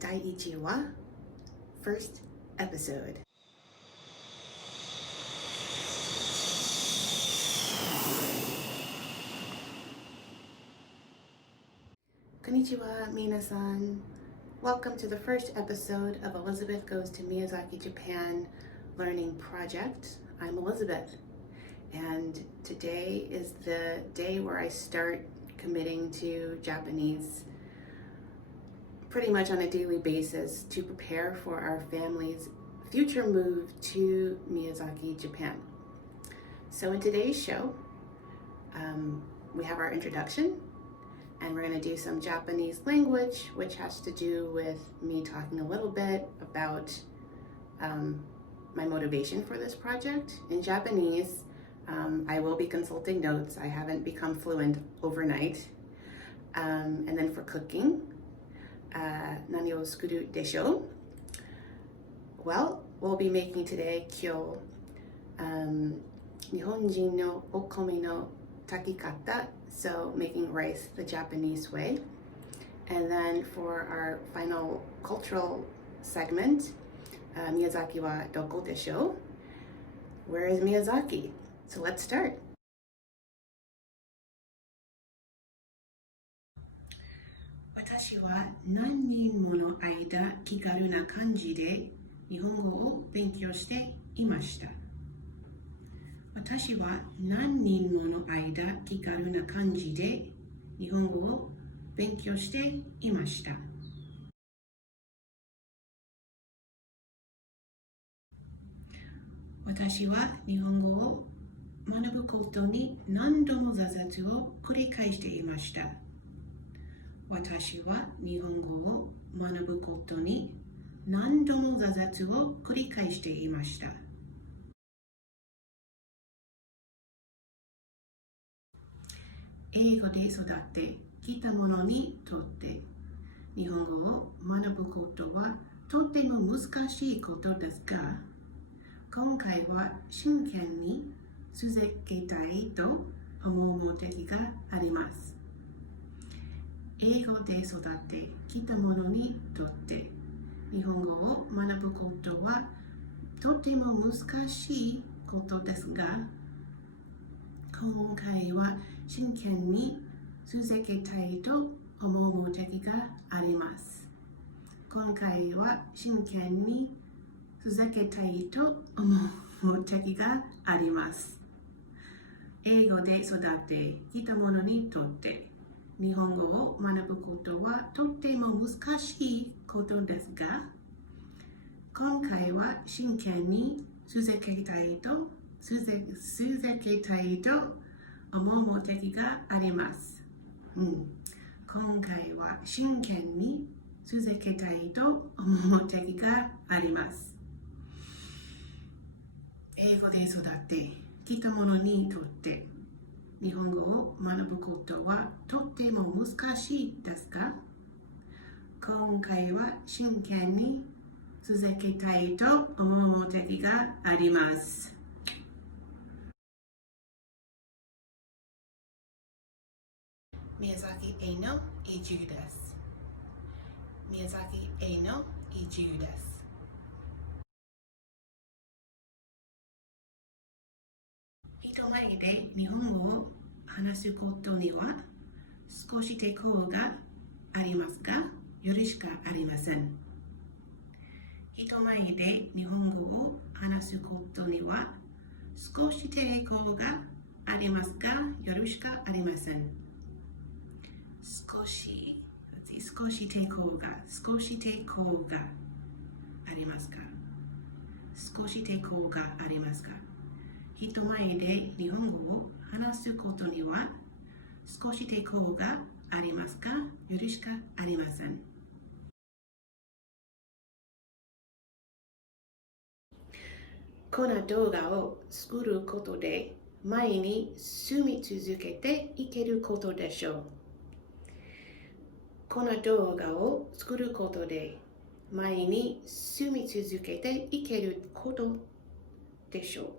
第1話 First Episode。 こんにちは皆さん。 Welcome to the first episode of Elizabeth Goes to Miyazaki Japan Learning Project. I'm Elizabeth, and today is the day where I start committing to Japanese pretty much on a daily basis to prepare for our family's future move to Miyazaki, Japan. So in today's show, we have our introduction, and we're going to do some Japanese language, which has to do with me talking a little bit about my motivation for this project. In Japanese, I will be consulting notes. I haven't become fluent overnight. And then for cooking, 何を作るでしょう? Well, we'll be making today 今日、日本人のお米の炊き方, so making rice the Japanese way. And then for our final cultural segment, Miyazaki はどこでしょう? Where is Miyazaki? So let's start. 私は何年もの間気軽な感じで日本語を勉強していました。私は何年もの間気軽な感じで日本語を勉強していました。私は日本語を学ぶことに何度も挫折を繰り返していました。私は日本語を学ぶことに何度も挫折を繰り返していました。英語で育ってきた者にとって日本語を学ぶことはとても難しいことですが、今回は真剣に続けたいと思う目的があります。英語で育ってきた者にとって日本語を学ぶことはとても難しいことですが、今回は真剣に続けたいと思う目的があります。今回は真剣に続けたいと思う目的があります。英語で育ってきた者にとって日本語を学ぶことはとても難しいことですが、今回は真剣に続けたいと思う目的があります。今回は真剣に続けたいと思う目的があります。英語で育ってきた者にとって日本語を学ぶことはとても難しいですが、今回は真剣に続けたいと思う目的があります。宮崎への移住です。宮崎への移住です。人前で日本語を話すことには少し抵抗がありますが、よろしくありません。人前で日本語を話すことには少し抵抗がありますが、よろしくありません。少し抵抗がありますか？少し抵抗がありますか？人前で日本語を話すことには少し抵抗がありますか？よろしくありません。この動画を作ることで前に進み続けていけることでしょう。この動画を作ることで前に進み続けていけることでしょう。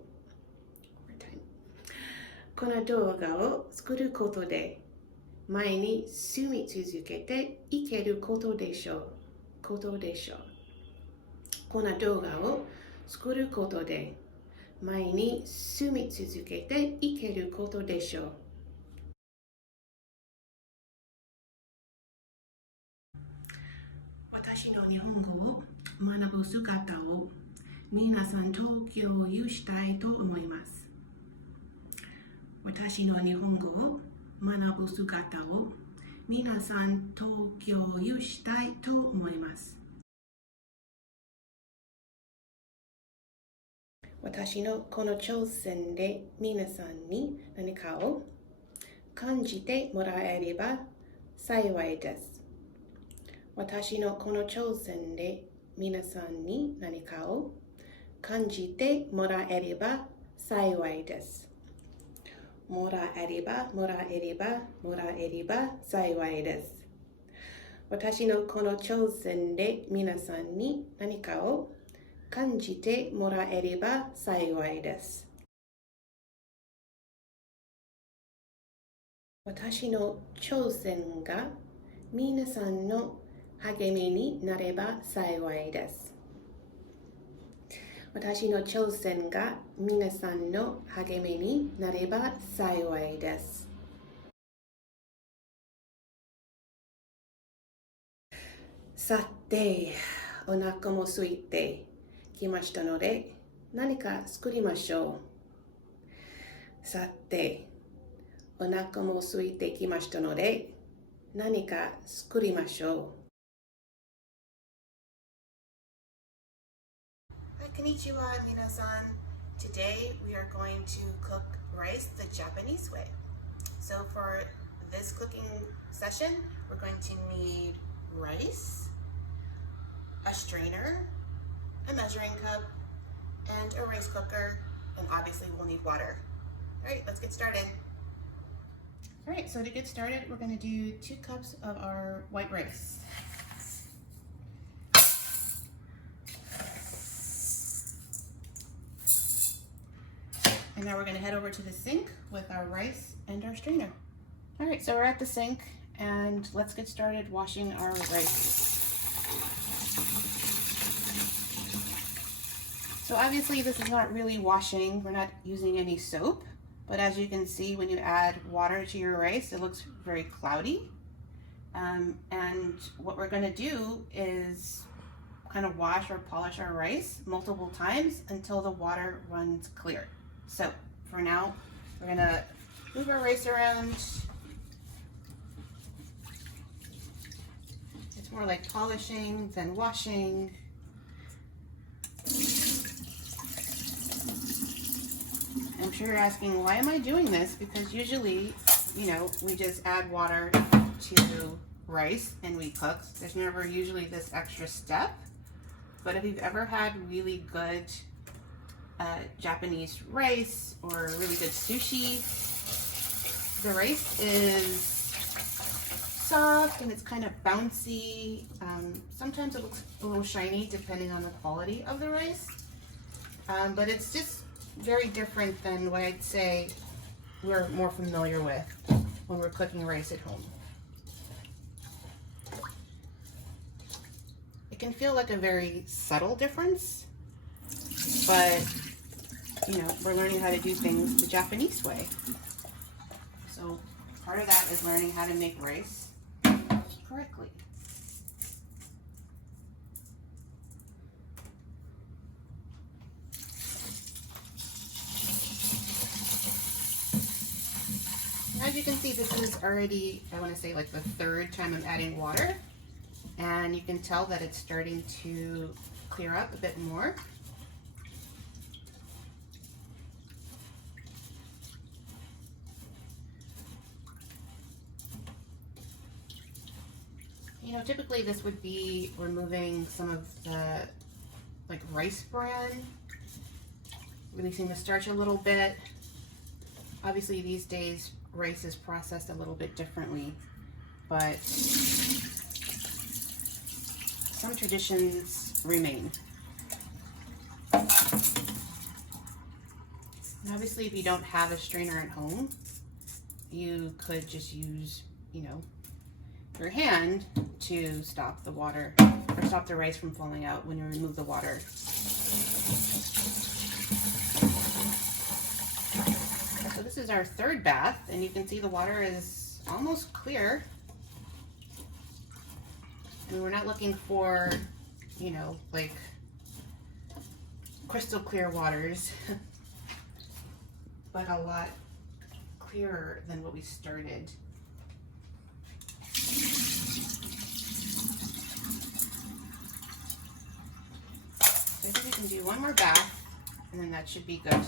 この動画を作ることで前に進み続けていけることでしょう。ことでしょう。この動画を作ることで前に進み続けていけることでしょう。私の日本語を学ぶ姿を皆さんと共有したいと思います。私の日本語を学ぶ姿を皆さんと共有したいと思います。私のこの挑戦で皆さんに何かを感じてもらえれば幸いです。私のこの挑戦で皆さんに何かを感じてもらえれば幸いです。もらえれば幸いです。私のこの挑戦で皆さんに何かを感じてもらえれば幸いです。私の挑戦が皆さんの励みになれば幸いです。私の挑戦が皆さんの励みになれば幸いです。さて、お腹も空いてきましたので、何か作りましょう。さて、お腹も空いてきましたので、何か作りましょう。Konnichiwa, minasan. Today we are going to cook rice the Japanese way. So for this cooking session, we're going to need rice, a strainer, a measuring cup, and a rice cooker, and obviously we'll need water. All right, let's get started. All right, so to get started, we're going to do 2 cups of our white rice. And now we're going to head over to the sink with our rice and our strainer. All right, so we're at the sink and let's get started washing our rice. So obviously this is not really washing, we're not using any soap, but as you can see when you add water to your rice, it looks very cloudy. And what we're going to do is kind of wash or polish our rice multiple times until the water runs clear. So for now, we're gonna move our rice around. It's more like polishing than washing. I'm sure you're asking, why am I doing this? Because usually, we just add water to rice and we cook. There's never usually this extra step. But if you've ever had really good Japanese rice or really good sushi, the rice is soft and it's kind of bouncy. Sometimes it looks a little shiny depending on the quality of the rice, but it's just very different than what I'd say we're more familiar with when we're cooking rice at home. It can feel like a very subtle difference, but we're learning how to do things the Japanese way. So part of that is learning how to make rice correctly. As you can see, this is already, I want to say, like the 3rd time I'm adding water, and you can tell that it's starting to clear up a bit more. Typically this would be removing some of the rice bran, releasing the starch a little bit. Obviously these days rice is processed a little bit differently, but some traditions remain. And obviously if you don't have a strainer at home, you could just use, your hand to stop the water or stop the rice from falling out when you remove the water. So this is our third bath, and you can see the water is almost clear. And we're not looking for, you know, like crystal clear waters, but a lot clearer than what we started. So I think we can do one more bath, and then that should be good.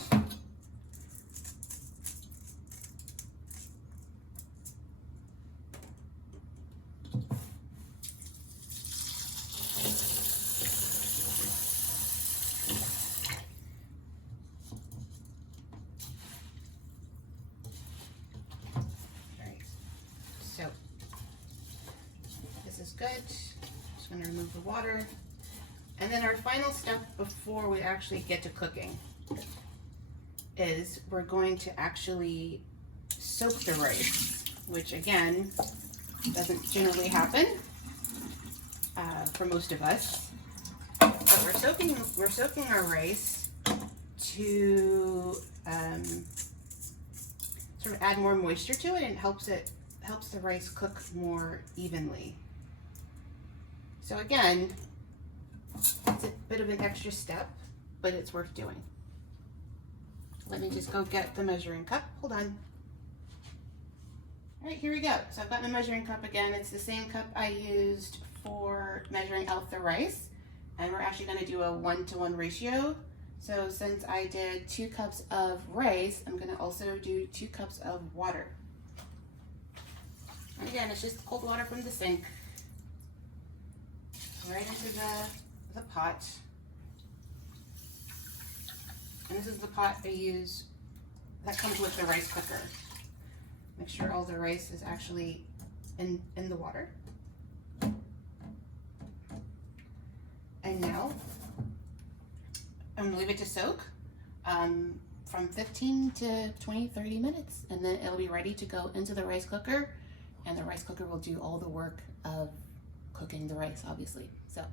So this is good. Just going to remove the water. And then our final step before we actually get to cooking is we're going to actually soak the rice, which again doesn't generally happen for most of us. But we're soaking our rice to sort of add more moisture to it, and helps the rice cook more evenly. So again, it's a bit of an extra step, but it's worth doing. Let me just go get the measuring cup. Hold on. All right, here we go. So I've got my measuring cup again. It's the same cup I used for measuring out the rice. And we're actually gonna do a 1-to-1 ratio. So since I did 2 cups of rice, I'm gonna also do 2 cups of water. And again, it's just cold water from the sink. Right into the pot. And this is the pot I use that comes with the rice cooker. Make sure all the rice is actually in the water. And now I'm gonna leave it to soak from 15 to 20, 30 minutes, and then it'll be ready to go into the rice cooker, and the rice cooker will do all the work of cooking the rice, obviously. So,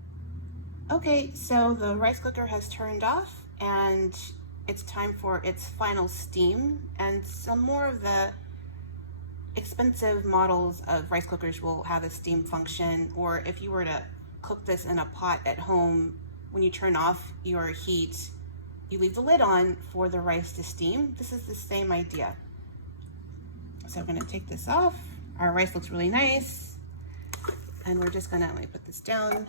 okay, so the rice cooker has turned off, and it's time for its final steam. And some more of the expensive models of rice cookers will have a steam function, or if you were to cook this in a pot at home, when you turn off your heat, you leave the lid on for the rice to steam. This is the same idea. So I'm gonna take this off. Our rice looks really nice. And we're just gonna, let me put this down.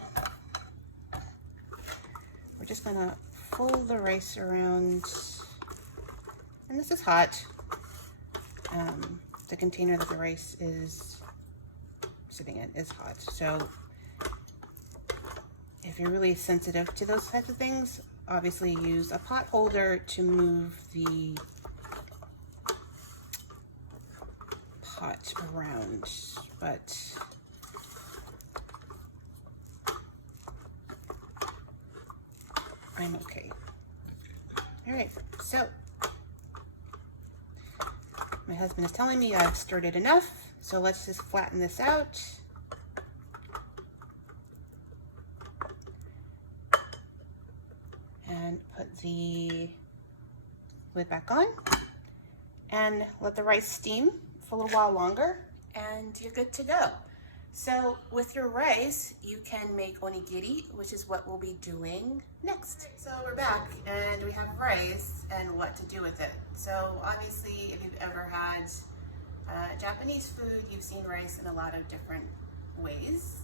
We're just gonna fold the rice around. And this is hot. The container that the rice is sitting in is hot. So if you're really sensitive to those types of things, obviously use a pot holder to move the pot around, but I'm okay. All right, so my husband is telling me I've stirred it enough, so let's just flatten this out. And put the lid back on and let the rice steam for a little while longer, and you're good to go. So with your rice, you can make onigiri, which is what we'll be doing next. So we're back and we have rice and what to do with it. So obviously, if you've ever had Japanese food, you've seen rice in a lot of different ways,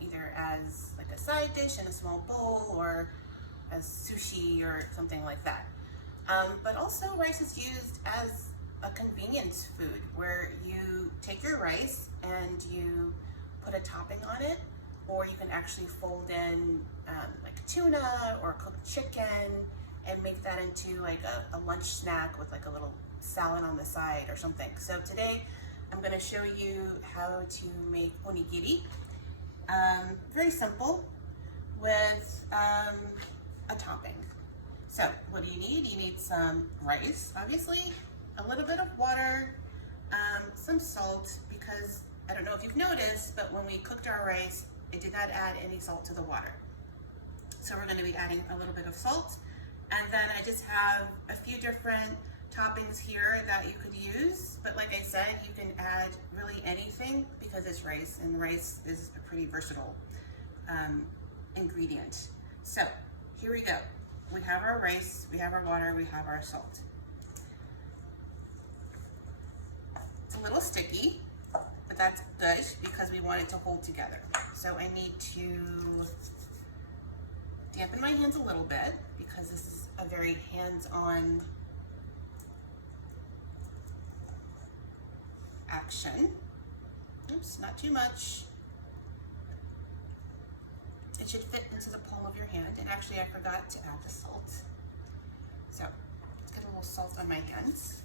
either as like a side dish in a small bowl, or as sushi or something like that. But also rice is used as a convenience food, where you take your rice and you put a topping on it, or you can actually fold in like tuna or cooked chicken and make that into like a lunch snack with like a little salad on the side or something. So today I'm going to show you how to make onigiri. Very simple, with a topping. So what do you need? You need some rice, obviously, a little bit of water, some salt, because I don't know if you've noticed, but when we cooked our rice, I did not add any salt to the water. So we're going to be adding a little bit of salt. And then I just have a few different toppings here that you could use. But like I said, you can add really anything because it's rice, and rice is a pretty versatile ingredient. So here we go. We have our rice, we have our water, we have our salt. It's a little sticky, but that's good because we want it to hold together. So I need to dampen my hands a little bit because this is a very hands-on action. Oops, not too much. It should fit into the palm of your hand. And actually I forgot to add the salt. So let's get a little salt on my hands.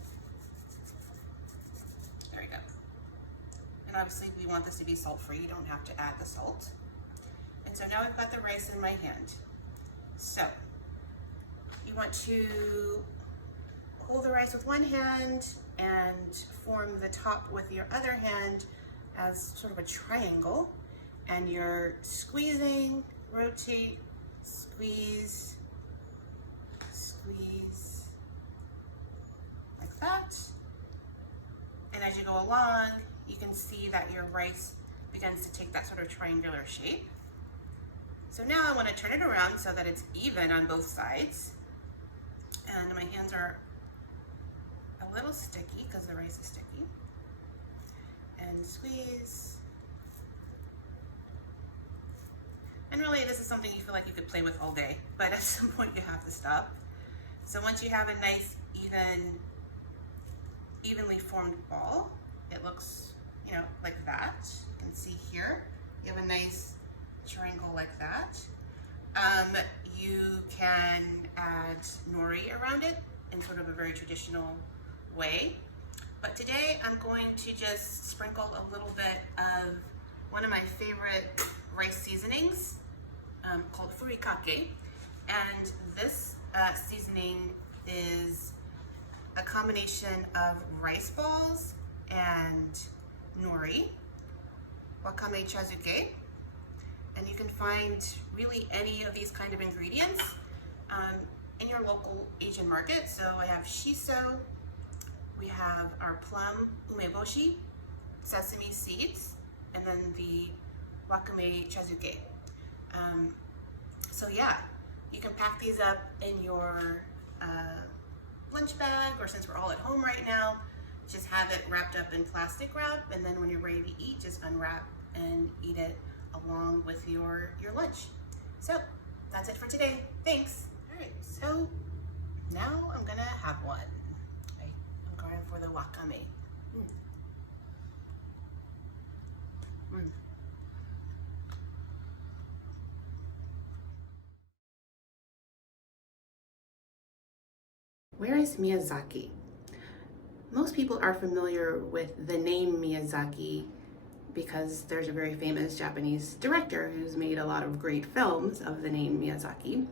There we go. And obviously we want this to be salt-free. You don't have to add the salt. And so now I've got the rice in my hand. So you want to hold the rice with one hand and form the top with your other hand as sort of a triangle. And you're squeezing, rotate, squeeze, squeeze, like that. And as you go along, you can see that your rice begins to take that sort of triangular shape. So now I want to turn it around so that it's even on both sides. And my hands are a little sticky because the rice is sticky. And squeeze. And really, this is something you feel like you could play with all day, but at some point you have to stop. So once you have a nice, evenly formed ball, it looks, like that. You can see here, you have a nice triangle like that. You can add nori around it in sort of a very traditional way. But today I'm going to just sprinkle a little bit of one of my favorite rice seasonings called Furikake. And this seasoning is a combination of rice balls and nori, wakame chazuke. And you can find really any of these kind of ingredients in your local Asian market. So I have shiso, we have our plum umeboshi, sesame seeds, and then the wakame chazuke. So yeah, you can pack these up in your lunch bag, or since we're all at home right now, just have it wrapped up in plastic wrap, and then when you're ready to eat, just unwrap and eat it along with your lunch. So that's it for today. Thanks. All right, so now I'm gonna have one. I'm going for the wakame. Where is Miyazaki? Most people are familiar with the name Miyazaki because there's a very famous Japanese director who's made a lot of great films of the name Miyazaki.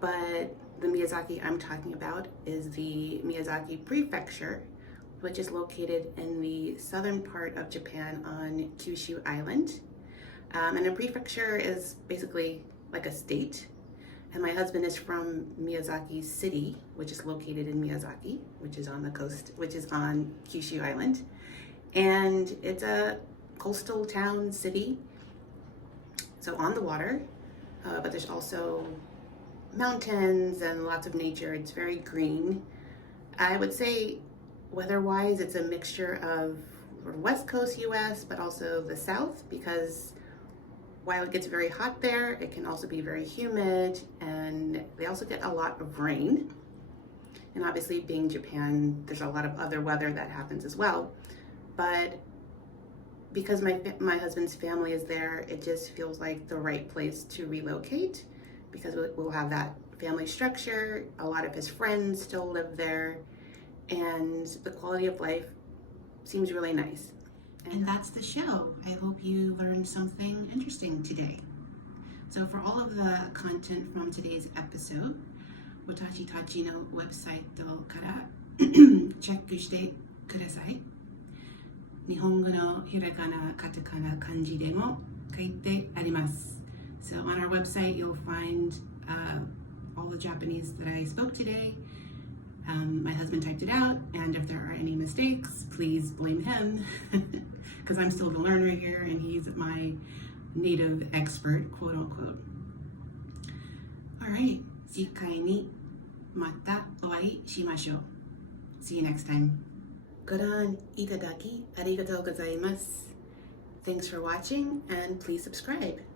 But the Miyazaki I'm talking about is the Miyazaki Prefecture, which is located in the southern part of Japan on Kyushu Island. And a prefecture is basically like a state. And my husband is from Miyazaki City, which is located in Miyazaki, which is on the coast, which is on Kyushu Island. And it's a coastal town city, so on the water, but there's also mountains and lots of nature. It's very green. I would say weather-wise, it's a mixture of West Coast US, but also the South, because while it gets very hot there, it can also be very humid, and they also get a lot of rain. And obviously, being Japan, there's a lot of other weather that happens as well. But because my husband's family is there, it just feels like the right place to relocate, because we'll have that family structure. A lot of his friends still live there, and the quality of life seems really nice. And that's the show. I hope you learned something interesting today. So for all of the content from today's episode, Watashi Tachi no websiteからチェックしてください。日本語のひらがな、カタカナ、漢字でも書いてあります。So on our website, you'll find all the Japanese that I spoke today. My husband typed it out, and if there are any mistakes, please blame him, because I'm still the learner here, and he's my native expert, quote unquote. All right, 次回にまたお会いしましょう. See you next time. ご覧いただきありがとうございます. Thanks for watching, and please subscribe.